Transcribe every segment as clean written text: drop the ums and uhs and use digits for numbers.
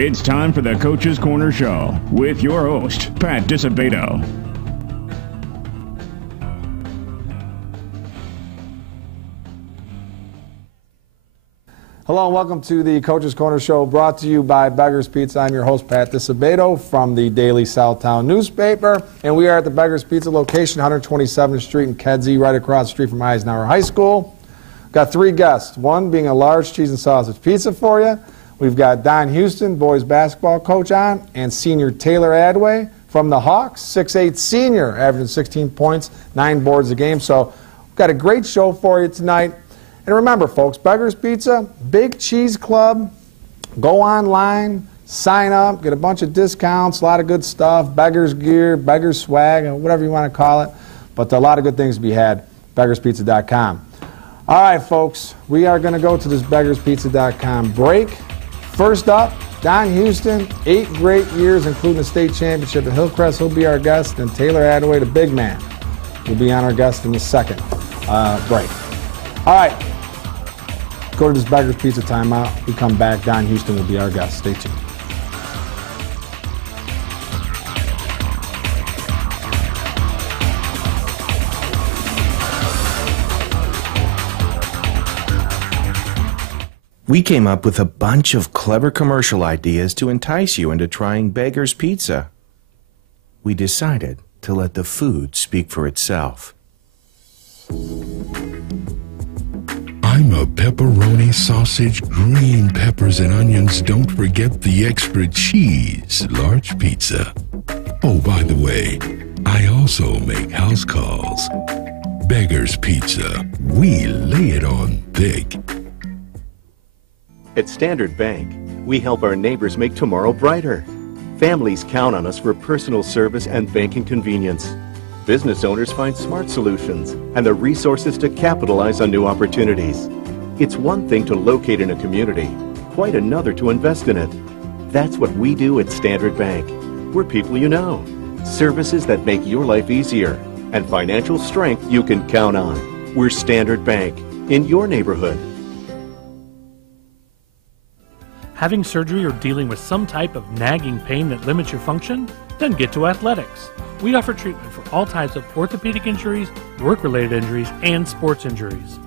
It's time for the Coach's Corner Show with your host, Pat Disabato. Hello and welcome to the Coach's Corner Show, brought to you by Beggar's Pizza. I'm your host, Pat Disabato, from the Daily Southtown newspaper, and we are at the Beggar's Pizza location, 127th Street in Kedzie, right across the street from Eisenhower High School. Got three guests, one being a large cheese and sausage pizza for you. We've got Don Houston, boys basketball coach, on, and senior Taylor Adway from the Hawks, 6'8" senior, averaging 16 points, 9 boards a game. So we've got a great show for you tonight. And remember, folks, Beggar's Pizza, big cheese club. Go online, sign up, get a bunch of discounts, a lot of good stuff, Beggar's gear, Beggar's swag, whatever you want to call it. But a lot of good things to be had, beggarspizza.com. All right, folks, we are going to go to this beggarspizza.com break. First up, Don Houston, 8 great years, including the state championship at Hillcrest. He'll be our guest. And Taylor Adway, the big man, will be on our guest in the second break. All right. Go to this Beggar's Pizza timeout. We come back. Don Houston will be our guest. Stay tuned. We came up with a bunch of clever commercial ideas to entice you into trying Beggar's Pizza. We decided to let the food speak for itself. I'm a pepperoni sausage, green peppers and onions. Don't forget the extra cheese. Large pizza. Oh, by the way, I also make house calls. Beggar's Pizza. We lay it on thick. At Standard Bank, we help our neighbors make tomorrow brighter. Families count on us for personal service and banking convenience. Business owners find smart solutions and the resources to capitalize on new opportunities. It's one thing to locate in a community, quite another to invest in it. That's what we do at Standard Bank. We're people you know, services that make your life easier, and financial strength you can count on. We're Standard Bank, in your neighborhood. Having surgery or dealing with some type of nagging pain that limits your function? Then get to Athletics. We offer treatment for all types of orthopedic injuries, work-related injuries, and sports injuries.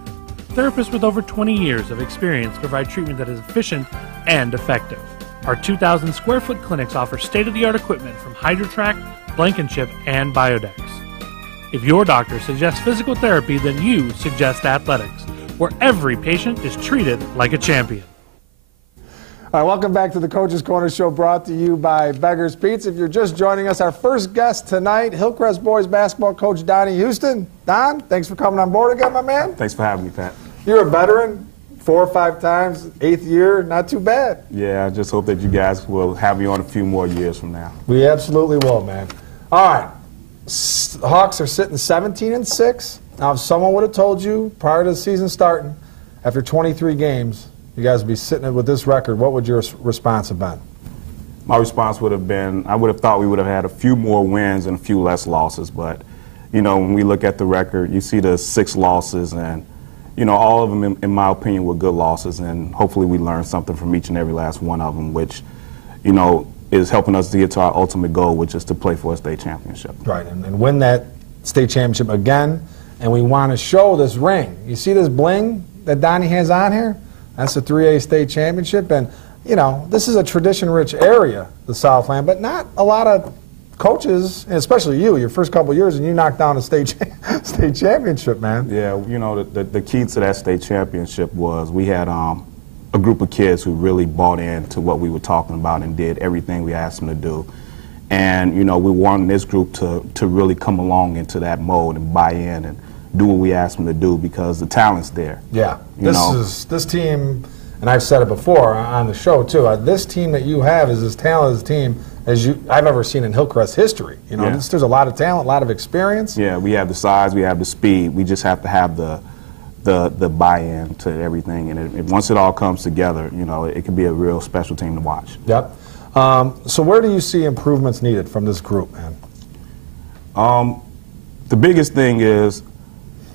Therapists with over 20 years of experience provide treatment that is efficient and effective. Our 2,000 square foot clinics offer state-of-the-art equipment from HydroTrack, Blankenship, and Biodex. If your doctor suggests physical therapy, then you suggest Athletics, where every patient is treated like a champion. All right, welcome back to the Coach's Corner Show, brought to you by Beggar's Pizza. If you're just joining us, our first guest tonight, Hillcrest boys basketball coach Donnie Houston. Don, thanks for coming on board again, my man. Thanks for having me, Pat. You're a veteran, 4 or 5 times, 8th year, not too bad. Yeah, I just hope that you guys will have me on a few more years from now. We absolutely will, man. All right, the Hawks are sitting 17-6. Now, if someone would have told you prior to the season starting, after 23 games, you guys would be sitting with this record, what would your response have been? My response would have been, I would have thought we would have had a few more wins and a few less losses. But, you know, when we look at the record, you see the 6 losses, and, you know, all of them, in my opinion, were good losses. And hopefully we learned something from each and every last one of them, which, you know, is helping us to get to our ultimate goal, which is to play for a state championship. Right, and win that state championship again. And we want to show this ring. You see this bling that Donnie has on here? That's the 3A state championship, and you know, this is a tradition-rich area, the Southland, but not a lot of coaches, and especially you, your first couple of years, and you knocked down a state championship, man. Yeah, you know, the key to that state championship was we had a group of kids who really bought into what we were talking about and did everything we asked them to do. And, you know, we wanted this group to really come along into that mode and buy in and do what we asked them to do, because the talent's there. Yeah, this team, and I've said it before on the show too, this team that you have is as talented a team as I've ever seen in Hillcrest history. You know, there's a lot of talent, a lot of experience. Yeah, we have the size, we have the speed. We just have to have the buy-in to everything, and once it all comes together, you know, it could be a real special team to watch. Yep. So where do you see improvements needed from this group, man? The biggest thing is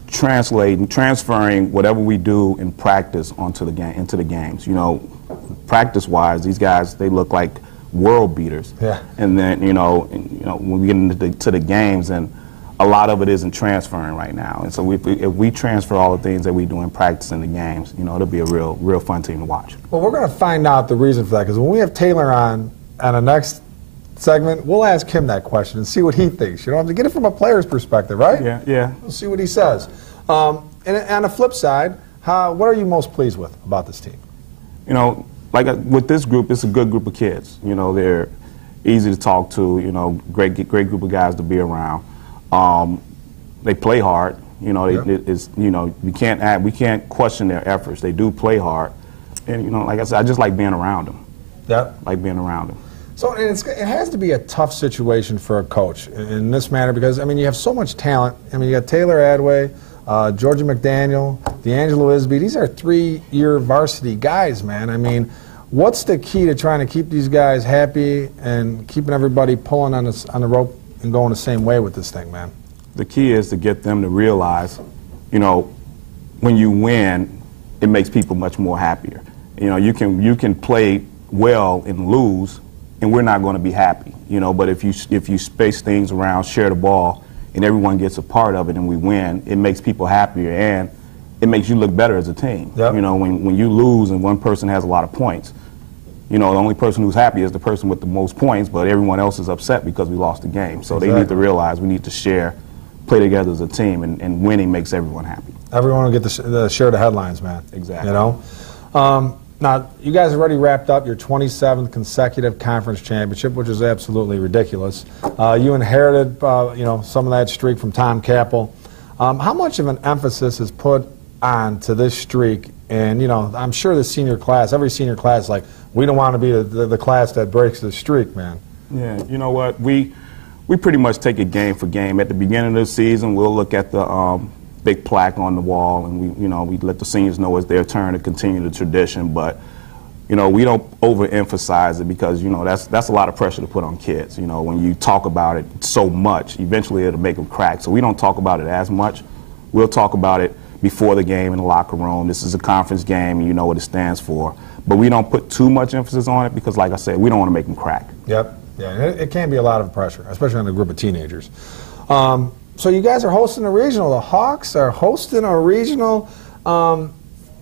transferring whatever we do in practice into the games. You know, practice-wise, these guys, they look like world beaters. Yeah. And then, when we get into the games, and a lot of it isn't transferring right now. And so if we transfer all the things that we do in practice in the games, it'll be a real fun team to watch. Well, we're going to find out the reason for that, because when we have Taylor on the next segment, we'll ask him that question and see what he thinks. To get it from a player's perspective, right? Yeah. We'll see what he says. And on the flip side, what are you most pleased with about this team? With this group, it's a good group of kids. They're easy to talk to. Great group of guys to be around. They play hard. We can't question their efforts. They do play hard, and like I said, I just like being around them. Yeah. Like being around them. So it has to be a tough situation for a coach in this manner, because you have so much talent. You got Taylor Adway, Georgia McDaniel, D'Angelo Isby. These are 3-year varsity guys, man. What's the key to trying to keep these guys happy and keeping everybody pulling on the rope and going the same way with this thing, man? The key is to get them to realize, when you win, it makes people much more happier. You can play well and lose, and we're not going to be happy. But if you space things around, share the ball, and everyone gets a part of it, and we win, it makes people happier, and it makes you look better as a team. Yep. When you lose and one person has a lot of points, the only person who's happy is the person with the most points, but everyone else is upset because we lost the game. So They need to realize we need to play together as a team, and winning makes everyone happy. Everyone will get to share the headlines, man. Exactly. Now, you guys already wrapped up your 27th consecutive conference championship, which is absolutely ridiculous. You inherited, some of that streak from Tom Capel. How much of an emphasis is put on to this streak? And, I'm sure the senior class, every senior class, we don't want to be the class that breaks the streak, man. Yeah, you know what? We pretty much take it game for game. At the beginning of the season, we'll look at the big plaque on the wall, and we let the seniors know it's their turn to continue the tradition. But we don't overemphasize it, because that's a lot of pressure to put on kids. When you talk about it so much, eventually it'll make them crack. So we don't talk about it as much. We'll talk about it before the game in the locker room. This is a conference game, and you know what it stands for. But we don't put too much emphasis on it, because, like I said, we don't want to make them crack. Yep. Yeah, it can be a lot of pressure, especially on a group of teenagers. So you guys are hosting a regional. The Hawks are hosting a regional. And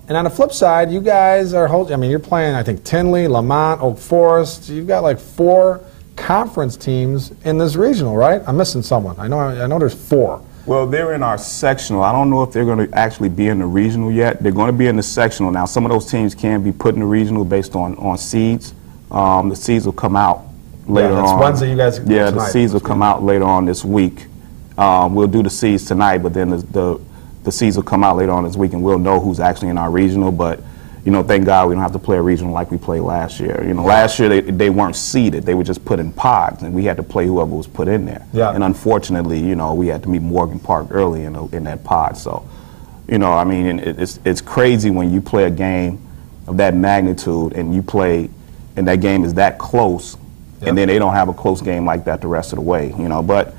on the flip side, you guys are hosting, you're playing, I think, Tinley, Lamont, Oak Forest. You've got 4 conference teams in this regional, right? I'm missing someone. I know there's 4. Well, they're in our sectional. I don't know if they're going to actually be in the regional yet. They're going to be in the sectional. Now, some of those teams can be put in the regional based on seeds. The seeds will come out later on. Wednesday, you guys. Yeah, the seeds will come out later on this week. We'll do the seeds tonight, but then the seeds will come out later on this week, and we'll know who's actually in our regional. But thank God we don't have to play a regional like we played last year. Last year they weren't seeded; they were just put in pods, and we had to play whoever was put in there. Yeah. And unfortunately, we had to meet Morgan Park early in that pod. So, it's crazy when you play a game of that magnitude, and you play, and that game is that close. Yep. And then they don't have a close game like that the rest of the way, But,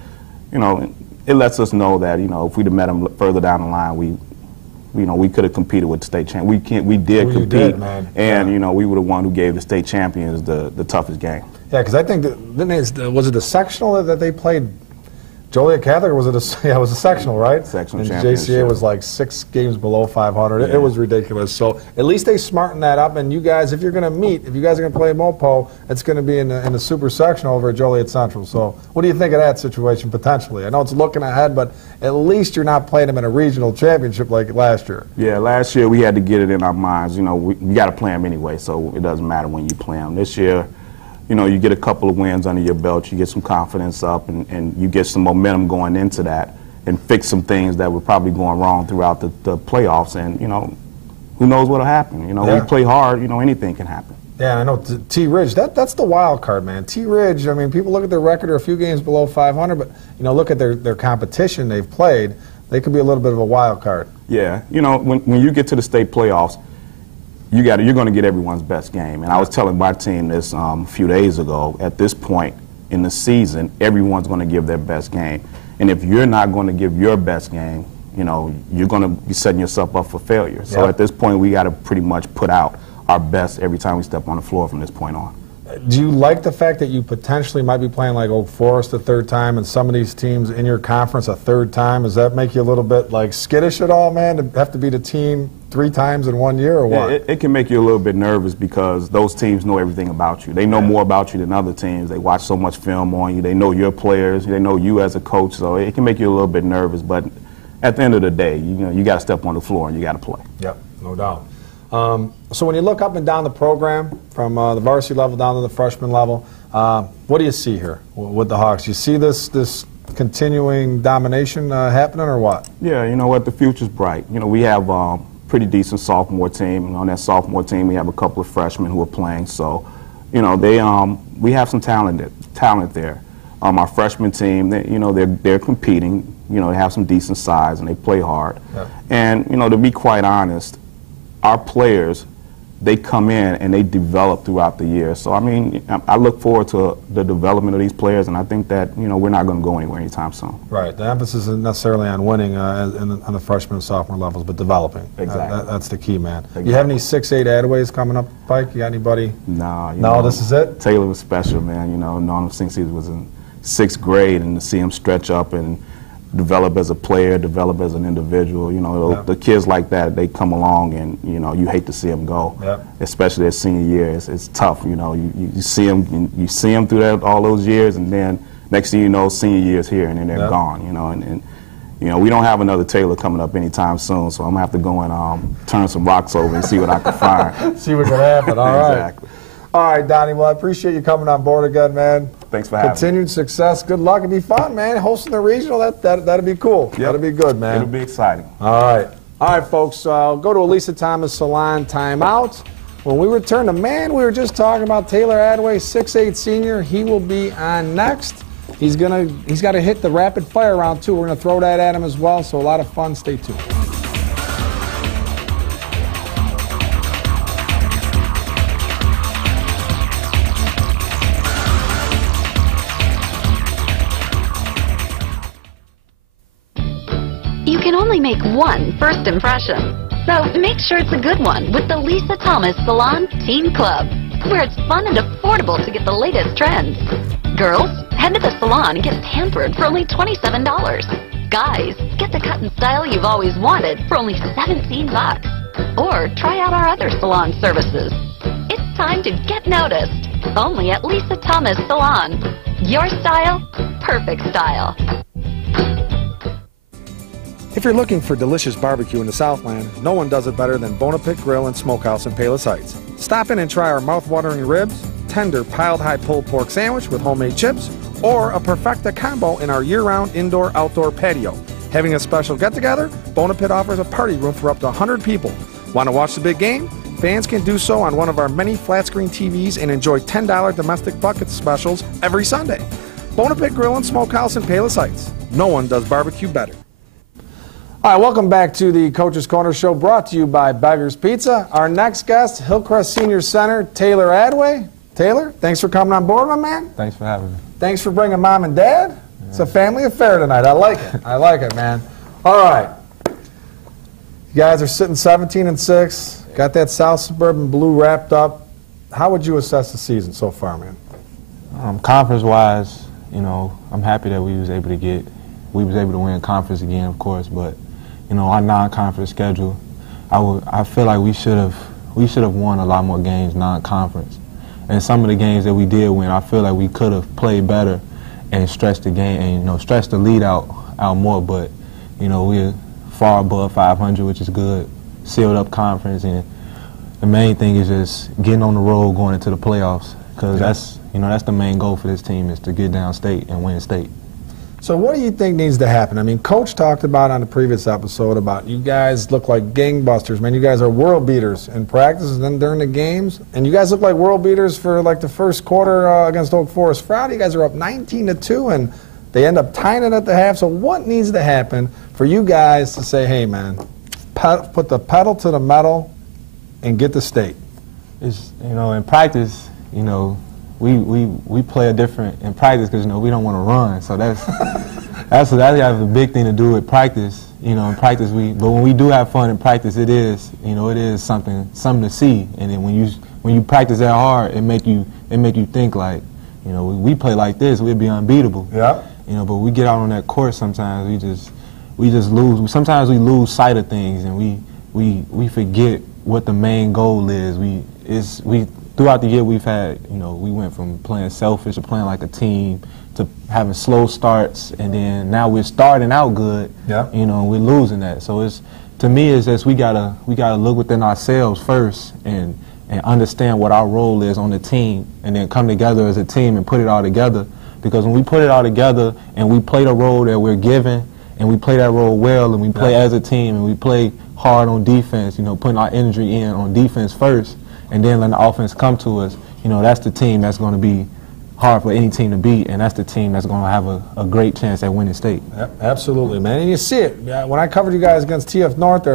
it lets us know that, if we'd have met them further down the line, we could have competed with the state champ. We did compete, man. And we were the one who gave the state champions the toughest game. Yeah, because I think was it a sectional that they played? Joliet Catholic, or was it it was a sectional, right? Sectional and championship. JCA was 6 games below 500. Yeah. It was ridiculous. So at least they smartened that up. And you guys, if you guys are going to play Mopo, it's going to be in the super sectional over at Joliet Central. So what do you think of that situation potentially? I know it's looking ahead, but at least you're not playing them in a regional championship like last year. Yeah, last year we had to get it in our minds. We got to play them anyway, so it doesn't matter when you play them. This year, you get a couple of wins under your belt, you get some confidence up, and you get some momentum going into that, and fix some things that were probably going wrong throughout the playoffs. And, who knows what'll happen. Yeah. We play hard, anything can happen. Yeah, I know. T. Ridge, that's the wild card, man. T. Ridge, people look at their record, they're a few games below 500, but, look at their competition they've played. They could be a little bit of a wild card. Yeah, when you get to the state playoffs, you're going to get everyone's best game. And I was telling my team this a few days ago. At this point in the season, everyone's going to give their best game. And if you're not going to give your best game, you're going to be setting yourself up for failure. So at this point, we got to pretty much put out our best every time we step on the floor from this point on. Do you like the fact that you potentially might be playing like Oak Forest a third time and some of these teams in your conference a third time? Does that make you a little bit like skittish at all, man, to have to beat a team 3 times in 1 year or what? Yeah, it can make you a little bit nervous because those teams know everything about you. They know more about you than other teams. They watch so much film on you. They know your players. They know you as a coach. So it can make you a little bit nervous. But at the end of the day, you got to step on the floor and you got to play. Yep, no doubt. So when you look up and down the program, from the varsity level down to the freshman level, what do you see here with the Hawks? You see this continuing domination happening or what? Yeah, you know what, the future's bright. You know, we have a pretty decent sophomore team. And on that sophomore team, we have a couple of freshmen who are playing. So, you know, we have some talent there. Our freshman team, they're competing. You know, they have some decent size and they play hard. Yeah. And, you know, to be quite honest, our players, they come in and they develop throughout the year. So, I mean, I look forward to the development of these players, and I think that, you know, we're not going to go anywhere anytime soon. Right. The emphasis isn't necessarily on winning on the freshman and sophomore levels, but developing. Exactly. That's the key, man. Exactly. You have any 6'8" Adaways coming up, Pike? You got anybody? No, this is it? Taylor was special, man. You know, known him since he was in 6th grade, and to see him stretch up and develop as a player, develop as an individual. You know, the kids like that, they come along and, you know, you hate to see them go, especially their senior year. It's tough, you know. You see them through all those years, and then next thing you know, senior year's here, and then they're gone, you know. And you know, we don't have another Taylor coming up anytime soon, so I'm going to have to go and turn some rocks over and see what I can find. See what can happen, all right. Exactly. All right, Donnie, well, I appreciate you coming on board again, man. Thanks for having me. Continued success. Good luck. It'd be fun, man. Hosting the regional, that'd be cool. Yep. That'd be good, man. It'll be exciting. All right. All right, folks, go to Elisa Thomas Salon timeout. When we return, the man we were just talking about, Taylor Adway, 6'8" senior, he will be on next. He's got to hit the rapid fire round, too. We're going to throw that at him as well, so a lot of fun. Stay tuned. You can only make one first impression. So make sure it's a good one with the Lisa Thomas Salon Teen Club, where it's fun and affordable to get the latest trends. Girls, head to the salon and get pampered for only $27. Guys, get the cut and style you've always wanted for only $17. Or try out our other salon services. It's time to get noticed. Only at Lisa Thomas Salon. Your style, perfect style. If you're looking for delicious barbecue in the Southland, no one does it better than Bonapit Grill and Smokehouse in Palos Heights. Stop in and try our mouth-watering ribs, tender piled-high pulled pork sandwich with homemade chips, or a perfecta combo in our year-round indoor-outdoor patio. Having a special get-together, Bonapit offers a party room for up to 100 people. Want to watch the big game? Fans can do so on one of our many flat-screen TVs and enjoy $10 domestic bucket specials every Sunday. Bonapit Grill and Smokehouse in Palos Heights. No one does barbecue better. All right, welcome back to the Coach's Corner Show, brought to you by Beggar's Pizza. Our next guest, Hillcrest Senior Center, Taylor Adway. Taylor, thanks for coming on board, my man. Thanks for having me. Thanks for bringing Mom and Dad. Yeah. It's a family affair tonight. I like it. I like it, man. All right. You guys are sitting 17-6. Got that South Suburban Blue wrapped up. How would you assess the season so far, man? Conference-wise, you know, I'm happy that we was able to win conference again, of course, but you know, our non-conference schedule, I feel like we should have won a lot more games non-conference. And some of the games that we did win, I feel like we could have played better and stretched the game and, you know, stretched the lead out more. But you know, we're far above 500, which is good. Sealed up conference, and the main thing is just getting on the road going into the playoffs, because that's the main goal for this team, is to get down state and win state. So what do you think needs to happen? I mean, Coach talked about on the previous episode about you guys look like gangbusters, man. You guys are world beaters in practice and then during the games. And you guys look like world beaters for like the first quarter against Oak Forest Friday. You guys are up 19-2 and they end up tying it at the half. So what needs to happen for you guys to say, hey, man, put the pedal to the metal and get the state? It's, you know, in practice, you know, we play a different in practice because, you know, we don't want to run. So that has a big thing to do with practice. You know, in practice but when we do have fun in practice, it is something to see. And then when you practice that hard, it make you think like, you know, we play like this, we'd be unbeatable. Yeah. You know, but we get out on that court sometimes, we just lose. Sometimes we lose sight of things, and we forget what the main goal is. Throughout the year we've had, you know, we went from playing selfish to playing like a team to having slow starts, and then now we're starting out good. Yeah. You know, we're losing that. So to me it's just we gotta look within ourselves first and understand what our role is on the team, and then come together as a team and put it all together. Because when we put it all together and we play the role that we're given, and we play that role well, and we play as a team, and we play hard on defense, you know, putting our energy in on defense first, and then letting the offense come to us, you know, that's the team that's going to be hard for any team to beat, and that's the team that's going to have a great chance at winning state. Yep, absolutely, man. And you see it. When I covered you guys against TF North,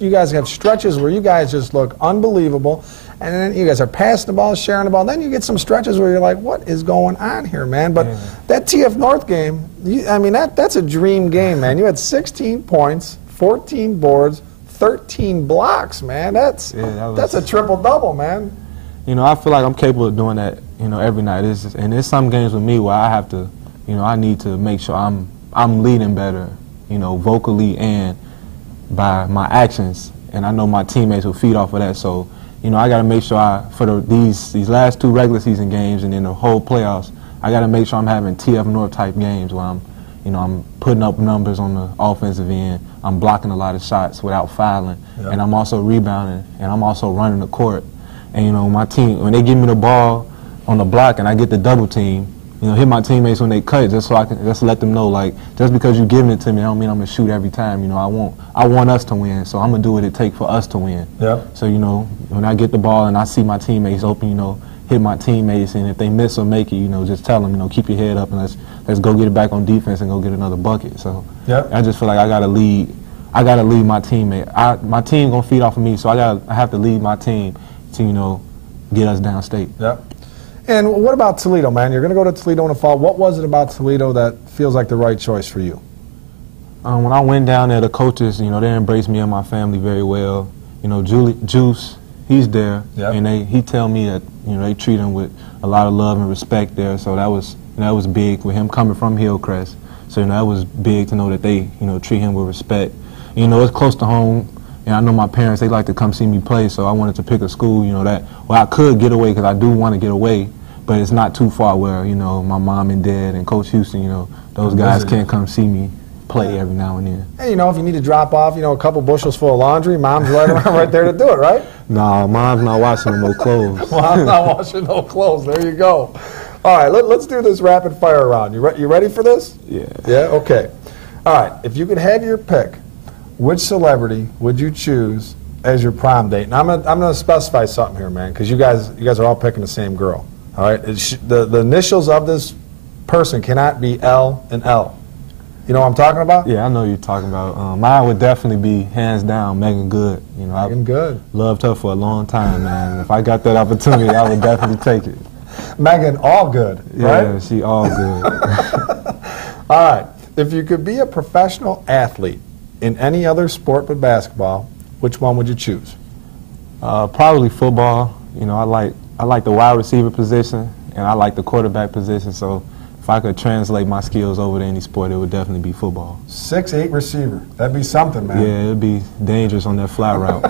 you guys have stretches where you guys just look unbelievable, and then you guys are passing the ball, sharing the ball. Then you get some stretches where you're like, what is going on here, man? But that TF North game, that's a dream game, man. You had 16 points, 14 boards, 13 blocks, man. That's a triple-double, man. You know, I feel like I'm capable of doing that, you know, every night. And there's some games with me where I have to, you know, I need to make sure I'm leading better, you know, vocally and by my actions. And I know my teammates will feed off of that. So, you know, I got to make sure for these last 2 regular season games and then the whole playoffs, I got to make sure I'm having TF North type games where I'm putting up numbers on the offensive end. I'm blocking a lot of shots without fouling, and I'm also rebounding, and I'm also running the court. And, you know, my team, when they give me the ball on the block and I get the double team, you know, hit my teammates when they cut, just so I can just let them know, like, just because you're giving it to me, I don't mean I'm going to shoot every time. You know, I want us to win, so I'm going to do what it takes for us to win. Yeah. So, you know, when I get the ball and I see my teammates open, you know, hit my teammates, and if they miss or make it, you know, just tell them, you know, keep your head up and let's go get it back on defense and go get another bucket. So I just feel like I got to lead my teammate. My team going to feed off of me, so I have to lead my team to, you know, get us downstate. Yep. And what about Toledo, man? You're going to go to Toledo in the fall. What was it about Toledo that feels like the right choice for you? When I went down there, the coaches, you know, they embraced me and my family very well. You know, Juice, he's there, and he tell me that, you know, they treat him with a lot of love and respect there. So that was big with him coming from Hillcrest. So, you know, that was big to know that they, you know, treat him with respect. And, you know, it's close to home. And I know my parents, they like to come see me play, so I wanted to pick a school, you know, I could get away because I do want to get away, but it's not too far where, you know, my mom and dad and Coach Houston, you know, those guys can't come see me play every now and then. And, you know, if you need to drop off, you know, a couple bushels full of laundry, mom's right around right there to do it, right? No, mom's not washing no clothes. Mom's not washing no clothes. There you go. All right, let's do this rapid fire round. You ready for this? Yeah. Yeah? Okay. All right, if you could have your pick, which celebrity would you choose as your prom date? Now, I'm gonna specify something here, man, because you guys are all picking the same girl. All right, the initials of this person cannot be L and L. You know what I'm talking about? Yeah, I know what you're talking about. Mine would definitely be, hands down, Megan Good. You know, Megan Good. Loved her for a long time, man. If I got that opportunity, I would definitely take it. Megan Allgood, right? Yeah, she all good. All right, if you could be a professional athlete in any other sport but basketball, which one would you choose? Probably football. You know, I like the wide receiver position, and I like the quarterback position. So if I could translate my skills over to any sport, it would definitely be football. 6'8" receiver. That'd be something, man. Yeah, it'd be dangerous on that fly route.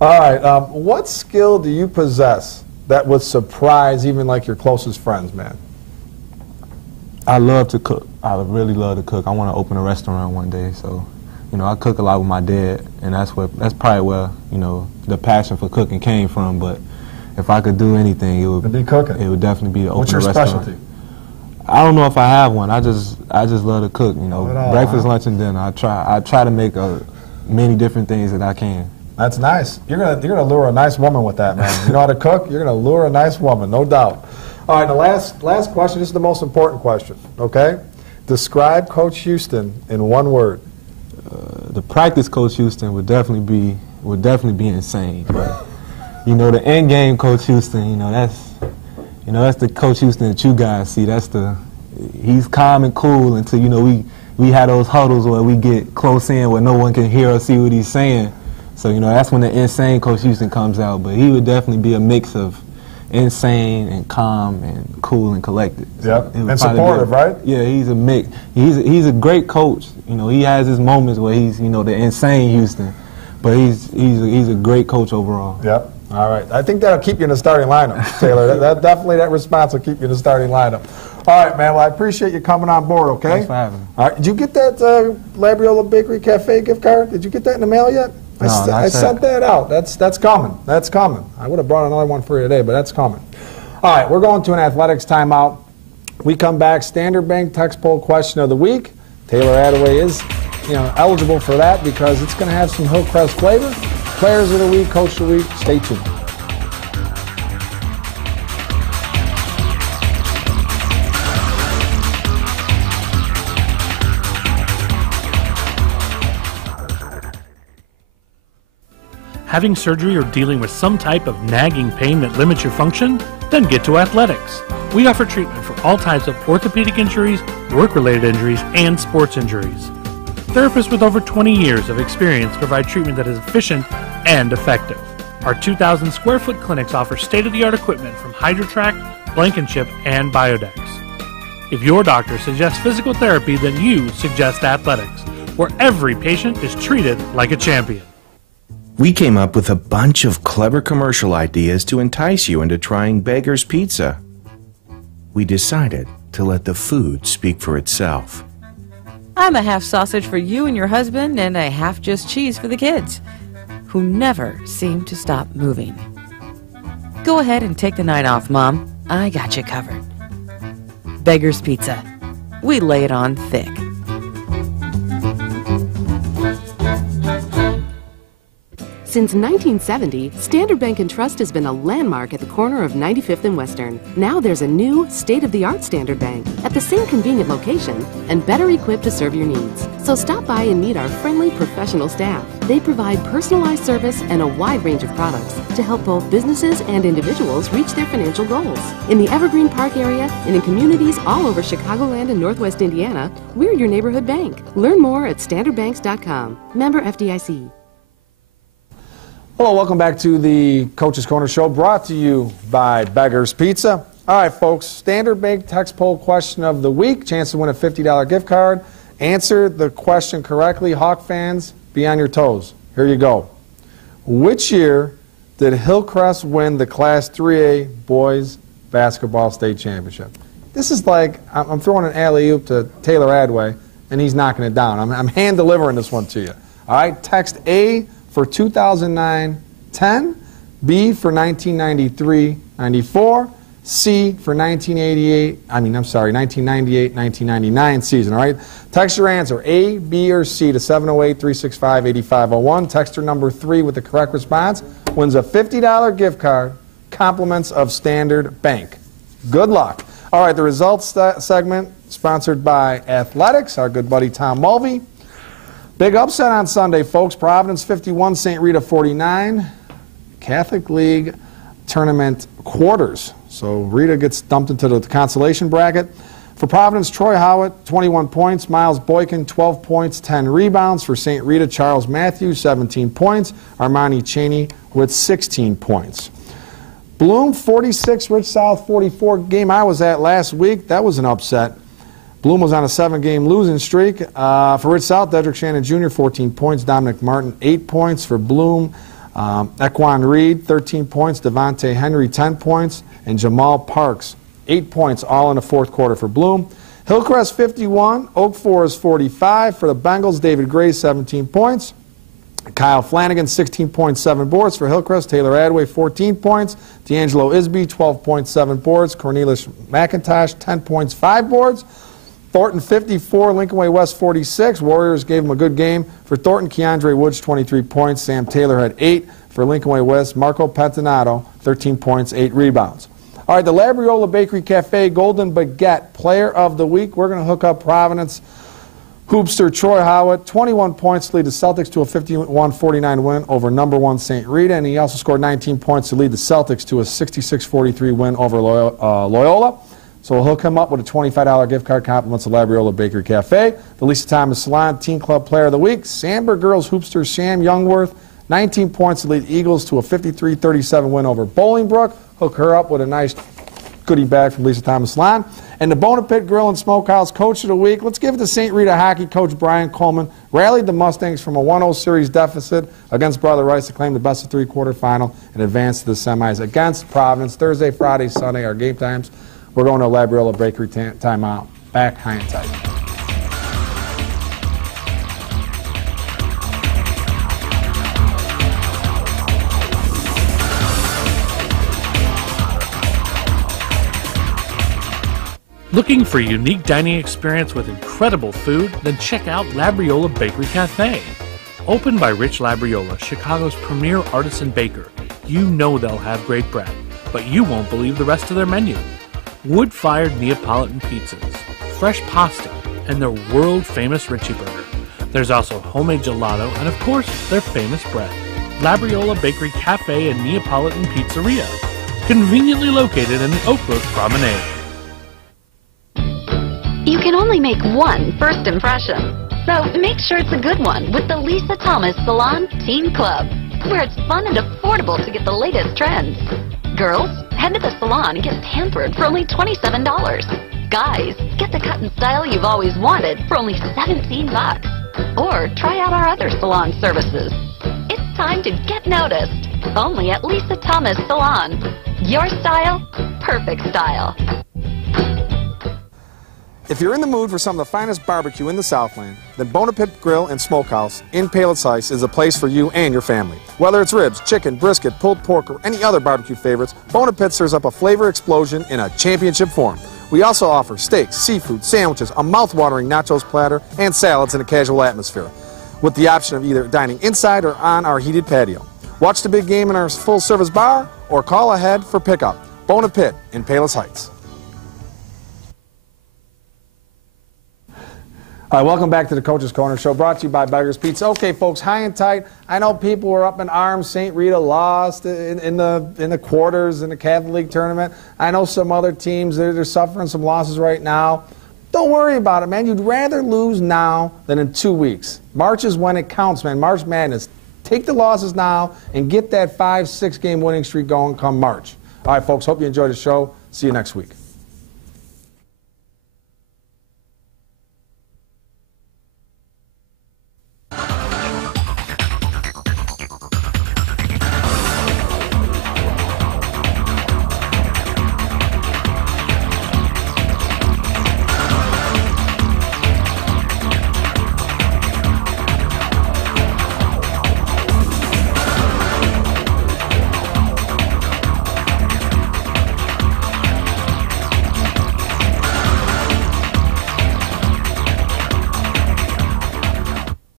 All right, what skill do you possess that would surprise even like your closest friends, man? I love to cook. I really love to cook. I want to open a restaurant one day. So, you know, I cook a lot with my dad, and that's probably where, you know, the passion for cooking came from. But if I could do anything, it would be cooking. It would definitely be to open What's your a restaurant. specialty? I don't know if I have one. I just love to cook. You know, breakfast, lunch, and dinner. I try to make many different things that I can. That's nice. You're gonna lure a nice woman with that, man. You know how to cook? You're gonna lure a nice woman, no doubt. All right, the last question. This is the most important question. Okay, describe Coach Houston in one word. The practice Coach Houston would definitely be insane. But you know, the end game Coach Houston, you know, You know, that's the Coach Houston that you guys see. He's calm and cool until, you know, we have those huddles where we get close in where no one can hear or see what he's saying. So, you know, that's when the insane Coach Houston comes out. But he would definitely be a mix of insane and calm and cool and collected. Yep, and supportive, right? Yeah, he's a mix. He's a great coach. You know, he has his moments where he's, you know, the insane Houston, but he's a great coach overall. Yep. All right. I think that'll keep you in the starting lineup, Taylor. that response will keep you in the starting lineup. All right, man. Well, I appreciate you coming on board, okay? Thanks for having me. All right. Did you get that Labriola Bakery Cafe gift card? Did you get that in the mail yet? No, I sent that out. That's coming. That's coming. I would have brought another one for you today, but that's coming. All right. We're going to an athletics timeout. We come back. Standard Bank text poll question of the week. Taylor Adaway is, you know, eligible for that because it's going to have some Hillcrest flavor. Players of the week, coach of the week. Stay tuned. Having surgery or dealing with some type of nagging pain that limits your function? Then get to Athletics. We offer treatment for all types of orthopedic injuries, work-related injuries, and sports injuries. Therapists with over 20 years of experience provide treatment that is efficient and effective. Our 2,000 square foot clinics offer state-of-the-art equipment from HydroTrack, Blankenship, and Biodex. If your doctor suggests physical therapy, then you suggest Athletics, where every patient is treated like a champion. We came up with a bunch of clever commercial ideas to entice you into trying Beggar's Pizza. We decided to let the food speak for itself. I'm a half sausage for you and your husband and a half just cheese for the kids, who never seem to stop moving. Go ahead and take the night off, Mom. I got you covered. Beggar's Pizza. We lay it on thick. Since 1970, Standard Bank & Trust has been a landmark at the corner of 95th and Western. Now there's a new, state-of-the-art Standard Bank at the same convenient location and better equipped to serve your needs. So stop by and meet our friendly, professional staff. They provide personalized service and a wide range of products to help both businesses and individuals reach their financial goals. In the Evergreen Park area and in communities all over Chicagoland and Northwest Indiana, we're your neighborhood bank. Learn more at standardbanks.com. Member FDIC. Hello, welcome back to the Coach's Corner Show, brought to you by Beggar's Pizza. All right, folks, Standard Bank text poll question of the week. Chance to win a $50 gift card. Answer the question correctly. Hawk fans, be on your toes. Here you go. Which year did Hillcrest win the Class 3A Boys Basketball State Championship? This is like I'm throwing an alley-oop to Taylor Adaway, and he's knocking it down. I'm hand-delivering this one to you. All right, text A for 2009-10, B for 1993-94, C for 1998-1999 season, all right? Text your answer, A, B, or C to 708-365-8501. Texter number 3 with the correct response wins a $50 gift card, compliments of Standard Bank. Good luck. All right, the results segment sponsored by Athletics, our good buddy Tom Mulvey. Big upset on Sunday, folks. Providence 51, St. Rita 49. Catholic League tournament quarters. So Rita gets dumped into the consolation bracket. For Providence, Troy Howitt, 21 points. Miles Boykin, 12 points, 10 rebounds. For St. Rita, Charles Matthews, 17 points. Armani Cheney with 16 points. Bloom, 46, Rich South, 44. Game I was at last week, that was an upset. Bloom was on a 7-game losing streak. For Rich South, Dedrick Shannon Jr., 14 points. Dominic Martin, 8 points. For Bloom, Equan Reed, 13 points. Devontae Henry, 10 points. And Jamal Parks, 8 points, all in the fourth quarter for Bloom. Hillcrest, 51. Oak Forest, 45. For the Bengals, David Gray, 17 points. Kyle Flanagan, 16.7 boards. For Hillcrest, Taylor Adaway, 14 points. D'Angelo Isby, 12.7 boards. Cornelius McIntosh, 10 points, 5 boards. Thornton 54, Lincoln Way West 46. Warriors gave him a good game. For Thornton, Keandre Woods 23 points. Sam Taylor had 8. For Lincoln Way West, Marco Pentinato 13 points, 8 rebounds. All right, the Labriola Bakery Cafe Golden Baguette Player of the Week. We're going to hook up Providence Hoopster Troy Howitt, 21 points to lead the Celtics to a 51-49 win over number 1 St. Rita, and he also scored 19 points to lead the Celtics to a 66-43 win over Loyola. So he'll come up with a $25 gift card compliments of Labriola Bakery Cafe. The Lisa Thomas Salon Teen Club Player of the Week, Sandburg Girls Hoopster Sam Youngworth, 19 points to lead Eagles to a 53-37 win over Bolingbrook. Hook her up with a nice goodie bag from Lisa Thomas Salon. And the Bona Pit Grill and Smokehouse Coach of the Week, let's give it to St. Rita hockey coach Brian Coleman. Rallied the Mustangs from a 1-0 series deficit against Brother Rice to claim the best of 3 quarterfinal and advance to the semis against Providence. Thursday, Friday, Sunday are game times. We're going to Labriola Bakery timeout. Back high and tight. Looking for a unique dining experience with incredible food? Then check out Labriola Bakery Cafe. Opened by Rich Labriola, Chicago's premier artisan baker, you know they'll have great bread, but you won't believe the rest of their menu. Wood-fired Neapolitan pizzas, fresh pasta, and their world-famous Richie Burger. There's also homemade gelato and, of course, their famous bread. Labriola Bakery Cafe and Neapolitan Pizzeria, conveniently located in the Oak Brook Promenade. You can only make one first impression, so make sure it's a good one with the Lisa Thomas Salon Teen Club, where it's fun and affordable to get the latest trends. Girls, head to the salon and get pampered for only $27. Guys, get the cut and style you've always wanted for only $17. Or try out our other salon services. It's time to get noticed, only at Lisa Thomas Salon. Your style, perfect style. If you're in the mood for some of the finest barbecue in the Southland, then Bona Pit Grill and Smokehouse in Palos Heights is a place for you and your family. Whether it's ribs, chicken, brisket, pulled pork, or any other barbecue favorites, Bona Pit serves up a flavor explosion in a championship form. We also offer steaks, seafood, sandwiches, a mouth-watering nachos platter, and salads in a casual atmosphere, with the option of either dining inside or on our heated patio. Watch the big game in our full-service bar, or call ahead for pickup. Bona Pit in Palos Heights. Welcome back to the Coach's Corner Show, brought to you by Beggar's Pizza. Okay, folks, high and tight. I know people were up in arms. St. Rita lost in the quarters in the Catholic League tournament. I know some other teams, they're suffering some losses right now. Don't worry about it, man. You'd rather lose now than in 2 weeks. March is when it counts, man. March Madness. Take the losses now and get that 5-6 game winning streak going come March. All right, folks, hope you enjoyed the show. See you next week.